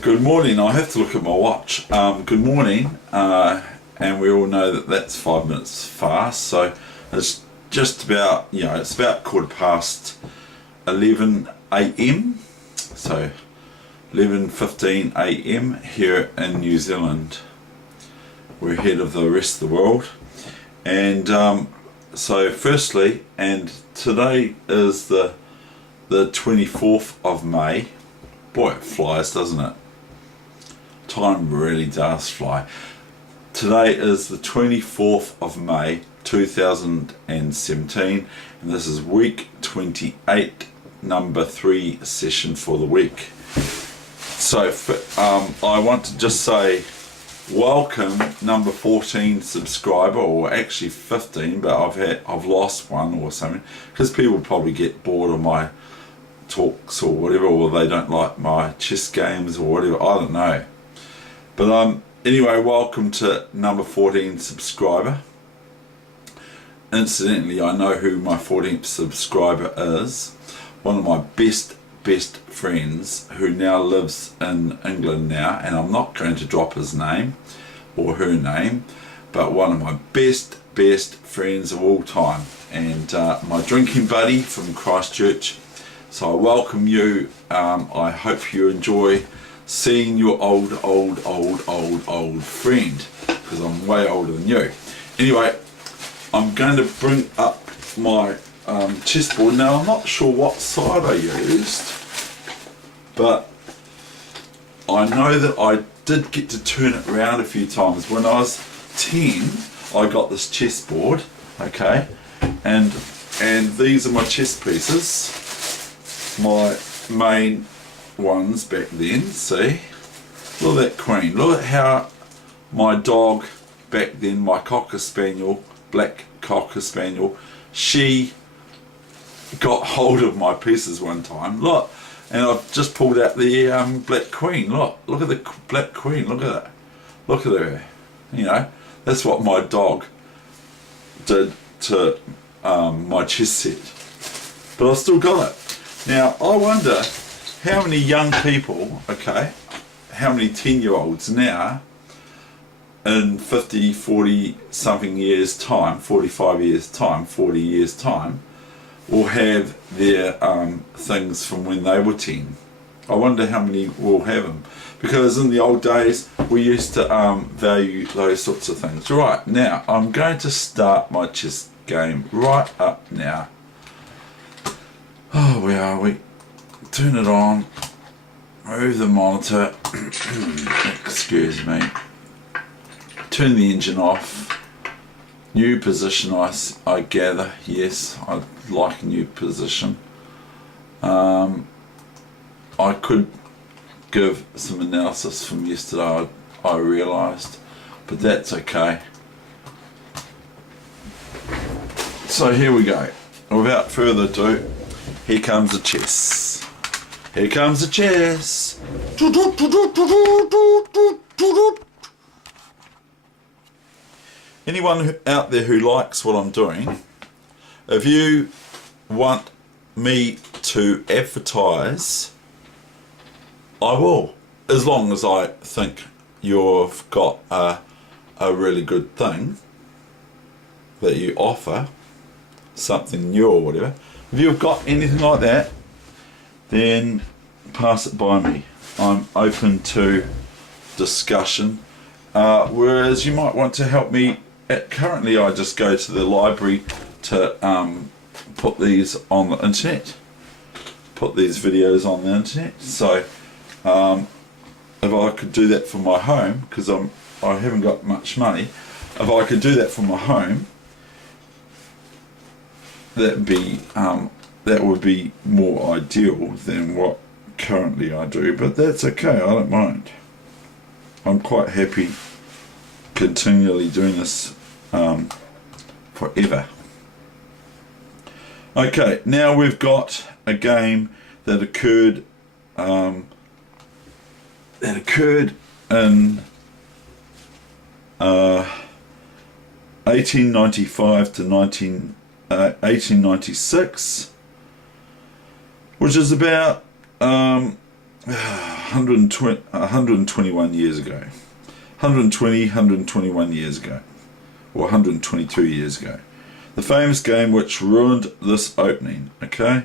Good morning. I have to look at my watch. Good morning, and we all know that that's 5 minutes fast. So it's just about, it's about 11:15 a.m. So 11:15 a.m. here in New Zealand. We're ahead of the rest of the world. And so firstly, and today is the 24th of May. Boy, it flies, doesn't it? Time really does fly. Today is the 24th of May 2017, and this is week 28, number 3 session for the week. So I want to just say welcome number 14 subscriber, or actually 15, but I've lost one or something, because people probably get bored of my talks or whatever, or they don't like my chess games or whatever, I don't know. But anyway, welcome to number 14 subscriber. Incidentally, I know who my 14th subscriber is. One of my best friends, who now lives in England now, and I'm not going to drop his name or her name, but one of my best friends of all time, and my drinking buddy from Christchurch. So I welcome you. I hope you enjoy seeing your old friend, because I'm way older than you. Anyway, I'm going to bring up my chessboard. Now, I'm not sure what side I used, but I know that I did get to turn it around a few times. When I was 10, I got this chessboard, okay, and these are my chess pieces, my main ones back then. See, look at that queen. Look at how my dog back then, my cocker spaniel, black cocker spaniel, she got hold of my pieces one time. Look, and I've just pulled out the black queen. Look at the black queen. Look at that. Look at her. That's what my dog did to my chess set. But I still got it. Now I wonder how many young people, okay, how many 10-year-olds now in 50, 40 something years time, 45 years time, 40 years time, will have their things from when they were 10. I wonder how many will have them, because in the old days we used to value those sorts of things. Right, now I'm going to start my chess game right up now. Oh, where are we? Turn it on, move the monitor, excuse me, turn the engine off, new position I gather, yes, I like a new position. I could give some analysis from yesterday, I realised, but that's okay. So here we go, without further ado, here comes the chess. Here comes the chess. Anyone out there who likes what I'm doing, if you want me to advertise, I will, as long as I think you've got a really good thing that you offer, something new or whatever. If you've got anything like that, then pass it by me. I'm open to discussion. Whereas you might want to help me. Currently, I just go to the library to put these on the internet, put these videos on the internet. So if I could do that from my home, because I haven't got much money, if I could do that from my home, that would be more ideal than what currently I do, but that's okay, I don't mind. I'm quite happy continually doing this forever. Okay, now we've got a game that occurred in 1895 to 1896, which is about 121 years ago. 121 years ago. Or 122 years ago. The famous game which ruined this opening, okay?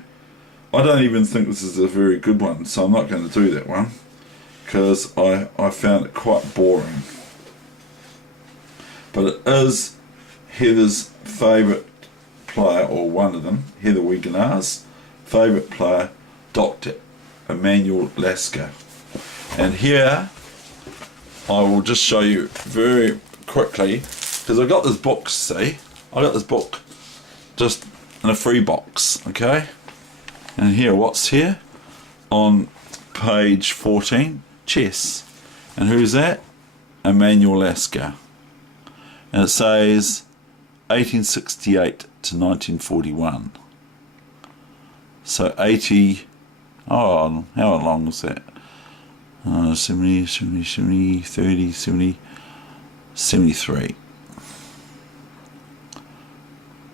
I don't even think this is a very good one, so I'm not going to do that one, because I found it quite boring. But it is Heather's favourite player, or one of them, Heather Weegenaar's favourite player, Dr. Emmanuel Lasker. And here, I will just show you very quickly, because I got this book, see? I got this book just in a free box, okay? And here, what's here? On page 14, chess. And who's that? Emmanuel Lasker. And it says 1868 to 1941. So 80, oh, how long is that? 70, 30, 70, 73.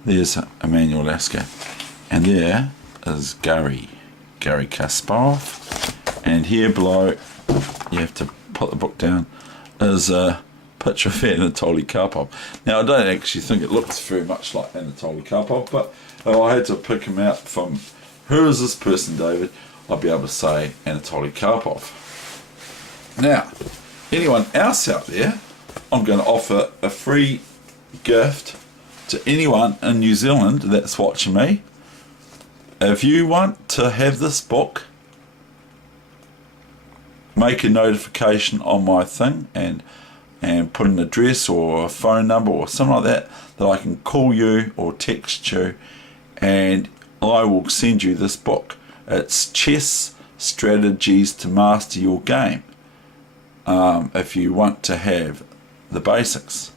There's Emmanuel Lasker. And there is Gary Kasparov. And here below, you have to put the book down, is a picture of Anatoly Karpov. Now, I don't actually think it looks very much like Anatoly Karpov, but if I had to pick him out from who is this person, David, I'd be able to say Anatoly Karpov. Now, anyone else out there, I'm going to offer a free gift to anyone in New Zealand that's watching me. If you want to have this book, make a notification on my thing and put an address or a phone number or something like that I can call you or text you, and I will send you this book. It's Chess Strategies to Master Your Game, if you want to have the basics.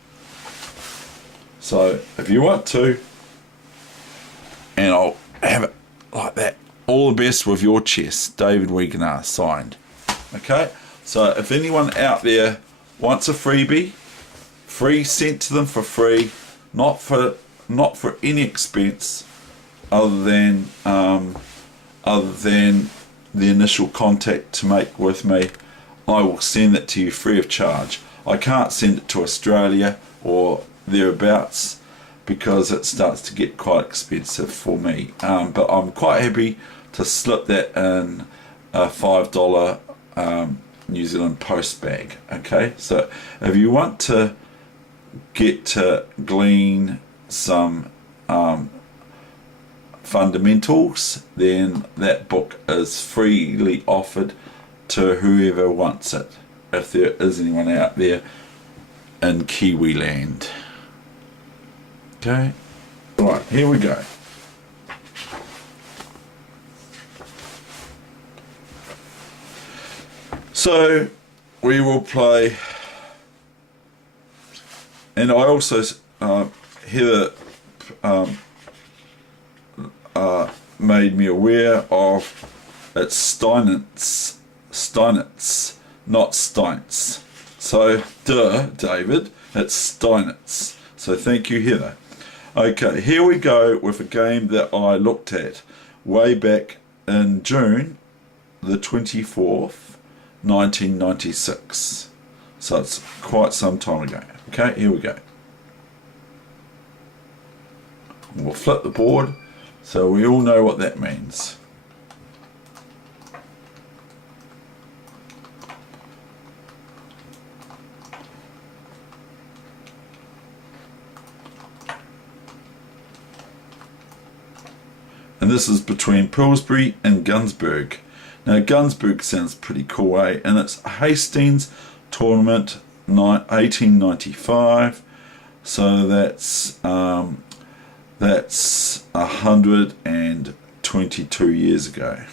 So if you want to, and I'll have it like that. All the best with your chess, David Weegenaar, signed. Okay, so if anyone out there wants a freebie, free sent to them for free, not for any expense other than the initial contact to make with me, I will send it to you free of charge. I can't send it to Australia or thereabouts because it starts to get quite expensive for me, but I'm quite happy to slip that in a $5 New Zealand Post bag. Okay, so if you want to get to glean some fundamentals, then that book is freely offered to whoever wants it, if there is anyone out there in Kiwi land. Okay, right, here we go. So we will play, and I also Heather made me aware of it's Steinitz, not Steinitz. So David, it's Steinitz. So thank you, Heather. Okay, here we go with a game that I looked at way back in June the 24th, 1996. So it's quite some time ago. Okay, here we go. We'll flip the board so we all know what that means. And this is between Pillsbury and Gunsberg. Now Gunsberg sounds pretty cool, eh? And it's Hastings Tournament 1895. So that's 122 years ago.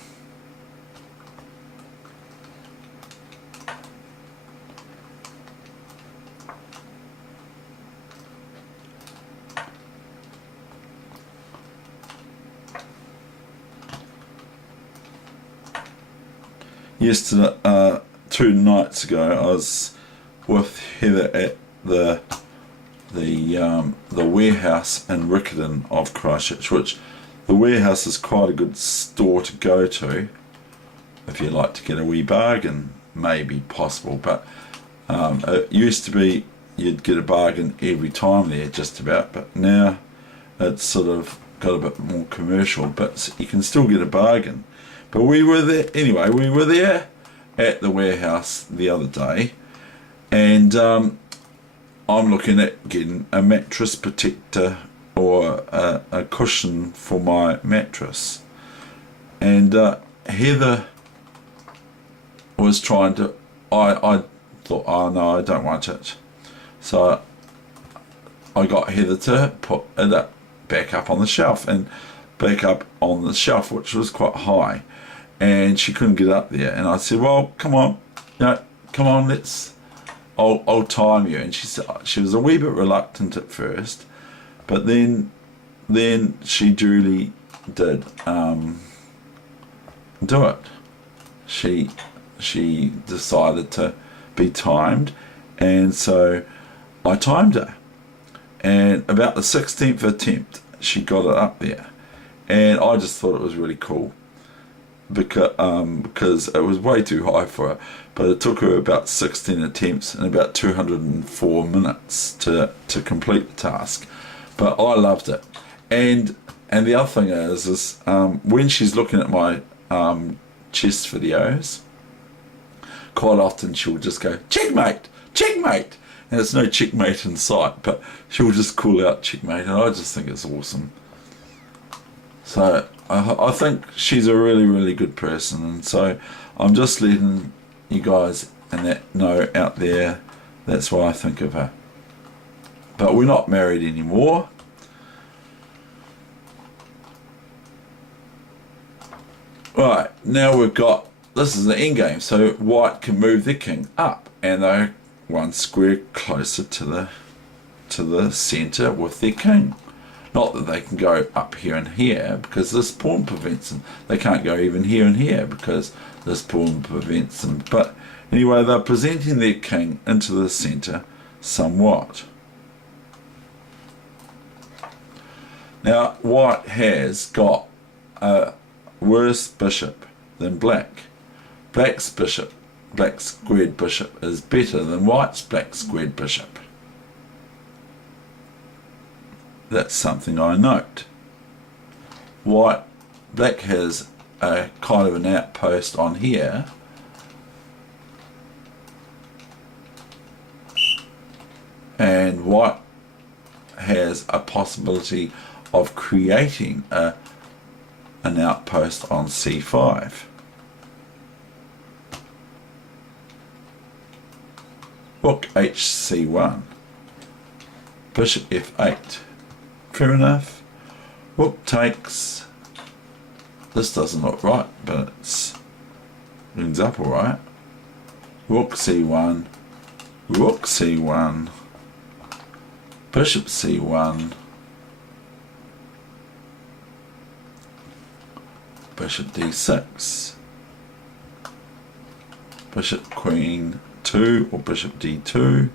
Yesterday, 2 nights ago, I was with Heather at the warehouse in Riccarton of Christchurch, which the warehouse is quite a good store to go to. if you like to get a wee bargain, may be possible. But it used to be you'd get a bargain every time there, just about. But now it's sort of got a bit more commercial, but you can still get a bargain. But we were there anyway. We were there at the warehouse the other day, and I'm looking at getting a mattress protector or a cushion for my mattress, and Heather was trying to. I thought, oh no, I don't want it, so I got Heather to put it up, back up on the shelf, which was quite high, and she couldn't get up there. And I said, well, come on, come on, I'll time you. And she was a wee bit reluctant at first, but then she duly did do it. She decided to be timed, and so I timed her. And about the 16th attempt, she got it up there, and I just thought it was really cool because it was way too high for her. But it took her about 16 attempts and about 204 minutes to complete the task. But I loved it. And the other thing is when she's looking at my chess videos, quite often she'll just go, checkmate, checkmate. And there's no checkmate in sight, but she'll just call out checkmate, and I just think it's awesome. So I think she's a really, really good person, and so I'm just letting you guys and that know out there, that's what I think of her. But we're not married anymore. Right, now we've got, this is the end game, so white can move their king up, and they're one square closer to the centre with their king. Not that they can go up here and here, because this pawn prevents them. They can't go even here and here because this pawn prevents them. But anyway, they're presenting their king into the centre somewhat. Now white has got a worse bishop than black. Black's squared bishop is better than white's black squared bishop. That's something I note. Black has a kind of an outpost on here, and white has a possibility of creating an outpost on c5. Rook hc1, bishop f8. Fair enough. Rook takes. This doesn't look right, but it ends up alright. Rook c1, rook c1, bishop c1, bishop d6, bishop queen 2 or bishop d2,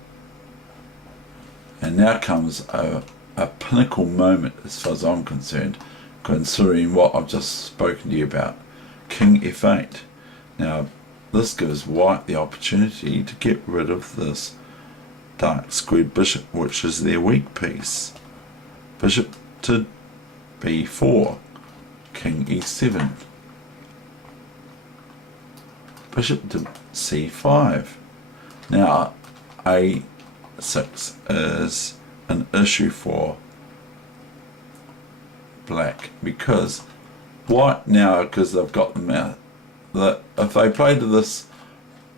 and now comes a pinnacle moment as far as I'm concerned, considering what I've just spoken to you about. King f8. Now this gives white the opportunity to get rid of this dark squared bishop, which is their weak piece. Bishop to b4, king e7, bishop to c5. Now a6 is an issue for black, because white now, because they've got them out, that if they played this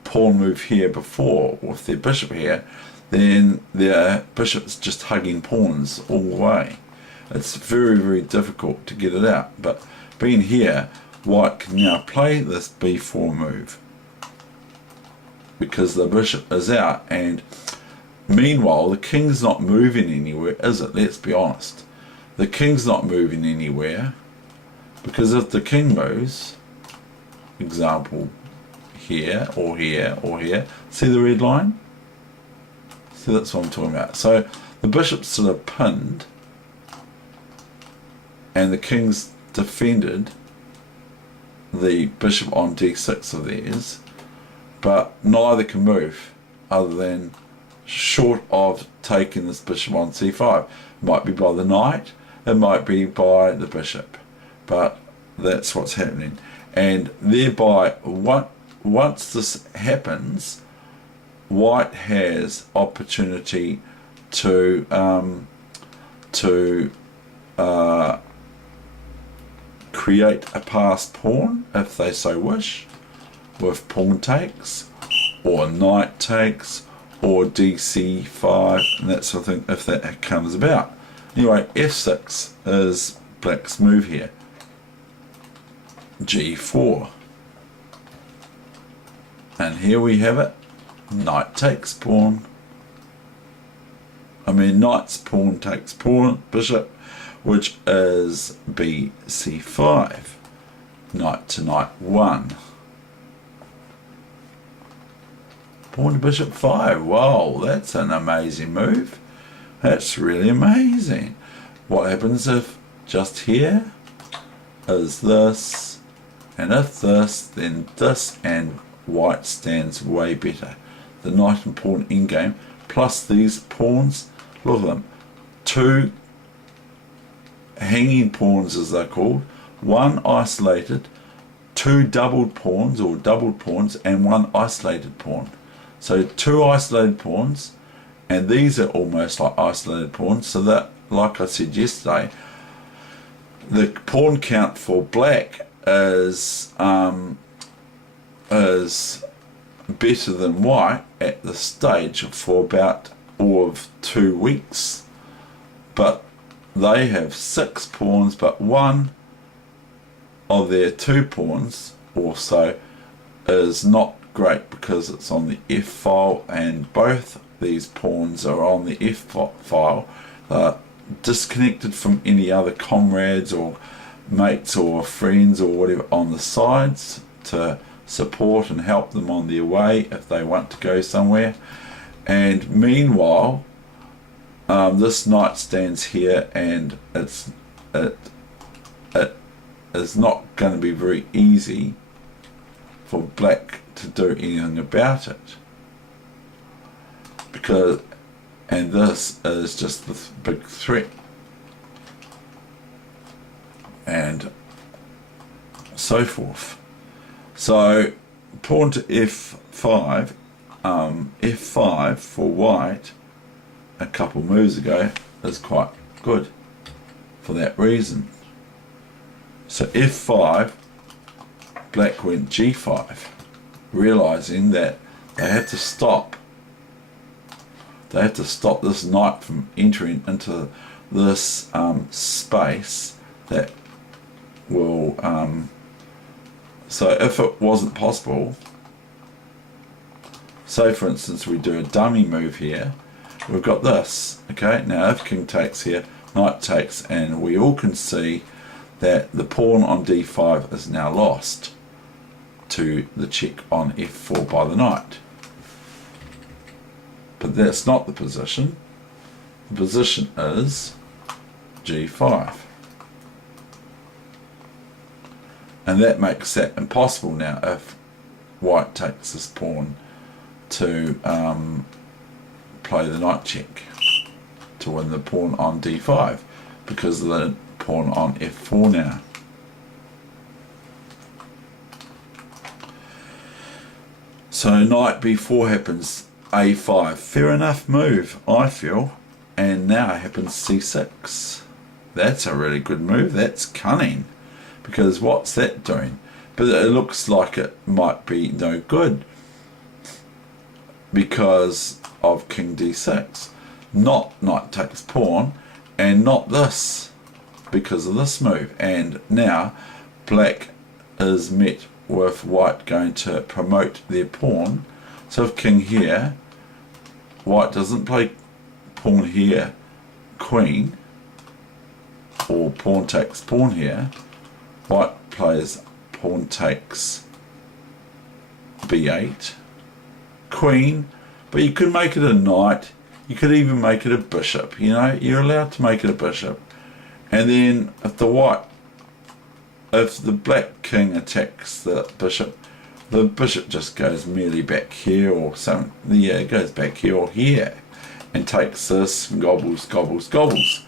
pawn move here before with their bishop here, then their bishop's just hugging pawns all the way. It's very, very difficult to get it out. But being here, white can now play this b4 move because the bishop is out, and meanwhile the king's not moving anywhere, is it? Let's be honest. The king's not moving anywhere, because if the king moves, example here or here or here, see the red line? See, that's what I'm talking about. So the bishop's sort of pinned and the king's defended, the bishop on d6 of theirs, but neither can move other than short of taking this bishop on c5. It might be by the knight, it might be by the bishop, but that's what's happening. And thereby, once this happens, white has opportunity to create a passed pawn if they so wish, with pawn takes or knight takes or dc5 and that sort of thing, if that comes about. Anyway, f6 is black's move here. g4, and here we have it. Knight takes pawn. Knight's pawn takes pawn, bishop, which is bc5. Knight to knight 1. Pawn to bishop 5. Wow, that's an amazing move. That's really amazing. What happens if just here is this, and if this, then this, and white stands way better. The knight and pawn endgame, plus these pawns, look at them. 2 hanging pawns as they're called, 1 isolated, 2 doubled pawns or doubled pawns, and 1 isolated pawn. So 2 isolated pawns, and these are almost like isolated pawns, so that, like I said yesterday, the pawn count for black is better than white at this stage for about all of 2 weeks, but they have 6 pawns, but 1 of their 2 pawns also is not great because it's on the F file, and both these pawns are on the F file, disconnected from any other comrades or mates or friends or whatever on the sides to support and help them on their way if they want to go somewhere. And meanwhile, this knight stands here, and it is not going to be very easy for black to do anything about it, because, and this is just this big threat, and so forth. So pawn to f5, f5 for white a couple moves ago is quite good for that reason. So f5, black went g5, realizing that they have to stop this knight from entering into this space that will so if it wasn't possible, say for instance we do a dummy move here, we've got this, okay, now if king takes here, knight takes, and we all can see that the pawn on d5 is now lost to the check on f4 by the knight. But that's not the position. The position is g5. And that makes that impossible now if white takes this pawn to play the knight check to win the pawn on d5, because of the pawn on f4 now. So knight b4 happens, a5, fair enough move I feel, and now it happens c6. That's a really good move, that's cunning, because what's that doing? But it looks like it might be no good because of king d6, not knight takes pawn, and not this because of this move. And now black is met with white going to promote their pawn. So if king here, white doesn't play pawn here, queen, or pawn takes pawn here, white plays pawn takes b8, queen, but you could make it a knight, you could even make it a bishop, you know, you're allowed to make it a bishop. And then if the white if the black king attacks the bishop just goes merely back here or something. Yeah, it goes back here or here and takes this and gobbles, gobbles, gobbles.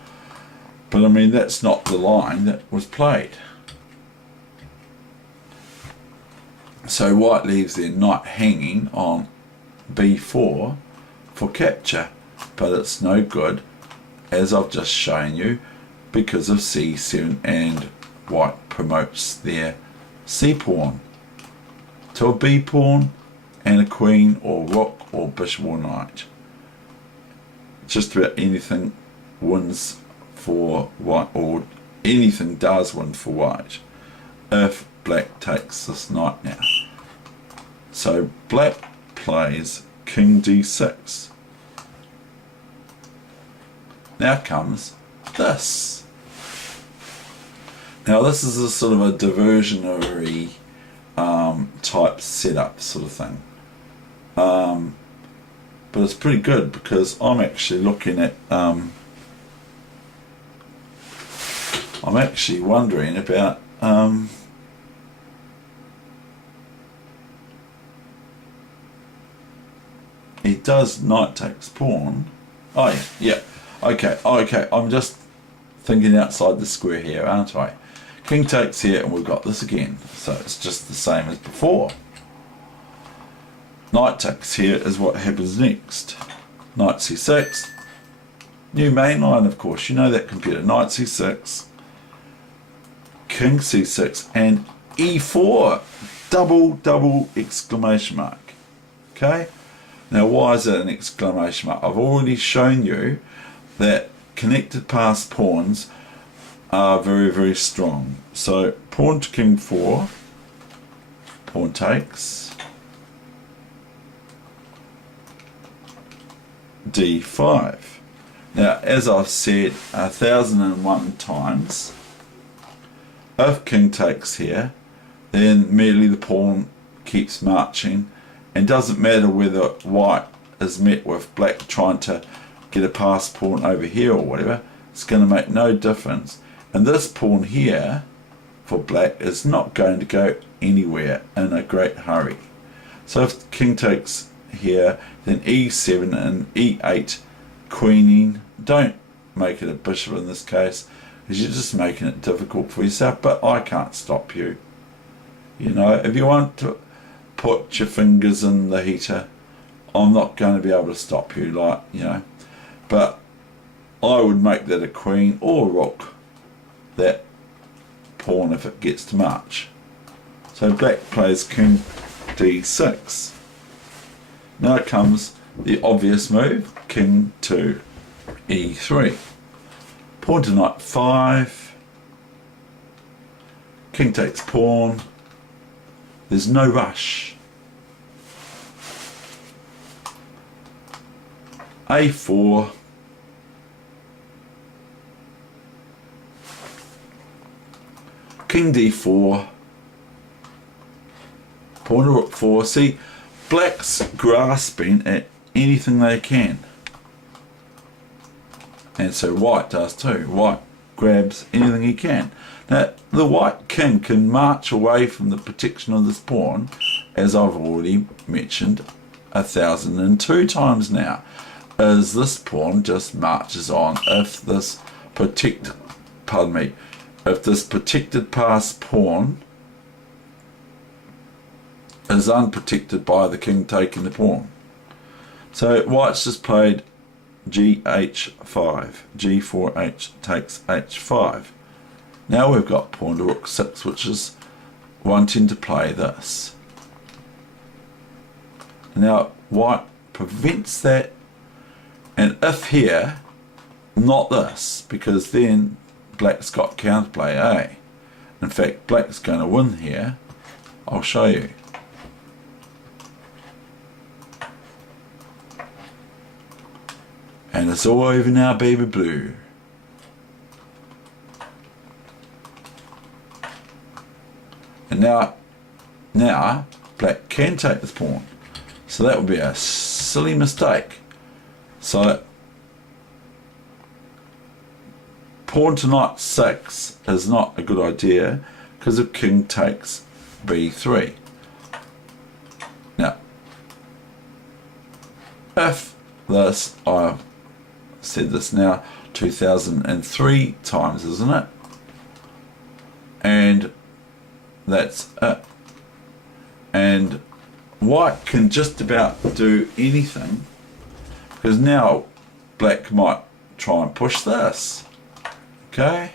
But I mean, that's not the line that was played. So white leaves their knight hanging on b4 for capture, but it's no good, as I've just shown you, because of c7, and white promotes their c pawn to a b pawn and a queen or rook or bishop or knight. Just about anything wins for white, or anything does win for white if black takes this knight now. So black plays king d6. Now comes this. Now this is a sort of a diversionary type setup sort of thing. But it's pretty good because I'm actually looking at I'm actually wondering about he does knight takes pawn. Oh yeah, okay, I'm just thinking outside the square here, aren't I? King takes here and we've got this again, so it's just the same as before. Knight takes here is what happens next. Knight c6, new main line, of course, you know that computer. Knight c6, king c6 and e4, double exclamation mark. Okay, now why is it an exclamation mark? I've already shown you that connected pass pawns are very, very strong. So pawn to king 4, pawn takes, d5. Now, as I've said 1,001 times, if king takes here, then merely the pawn keeps marching, and doesn't matter whether white is met with black trying to get a passed pawn over here or whatever, it's going to make no difference. And this pawn here for black is not going to go anywhere in a great hurry. So if king takes here, then e7 and e8 queening. Don't make it a bishop in this case, because you're just making it difficult for yourself, but I can't stop you. You know, if you want to put your fingers in the heater, I'm not going to be able to stop you, like, you know. But I would make that a queen or a rook, that pawn, if it gets to march. So black plays king d6. Now comes the obvious move, king to e3. Pawn to knight 5. King takes pawn. There's no rush. a4. King d4. Pawn to rook 4. See, black's grasping at anything they can. And so white does too. White grabs anything he can. Now, the white king can march away from the protection of this pawn, as I've already mentioned 1,002 times now, as this pawn just marches on if this if this protected pass pawn is unprotected by the king taking the pawn. So white's just played gh5, g4h takes h5. Now we've got pawn to rook 6, which is wanting to play this. Now white prevents that, and if here, not this, because then black's got counterplay, eh? In fact, black's going to win here. I'll show you. And it's all over now, baby blue. And now black can take this pawn. So that would be a silly mistake. So pawn to knight 6 is not a good idea, because if king takes b3. Now, if this, I've said this now 2003 times, isn't it? And that's it. And white can just about do anything, because now black might try and push this. Okay.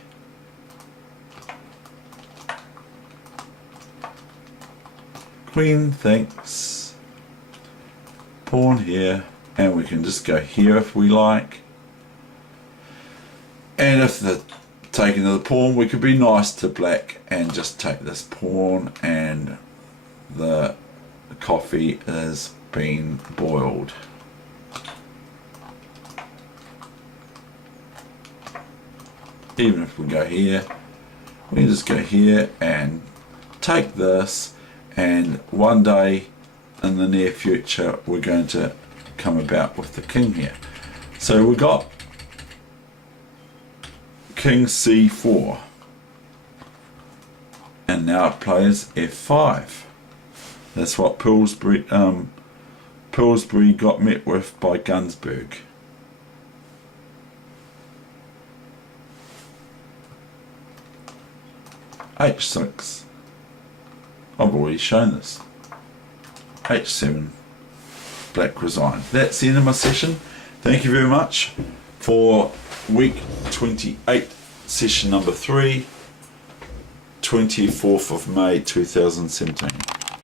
Queen thinks, pawn here, and we can just go here if we like. And if the taking of the pawn, we could be nice to black and just take this pawn, and the coffee is being boiled. Even if we go here, we can just go here and take this, and one day in the near future we're going to come about with the king here. So we got king c4, and now it plays f5. That's what Pillsbury got met with by Gunsberg. h6. I've already shown this. h7. Black resign. That's the end of my session. Thank you very much for week 28, session number 3, 24th of May 2017.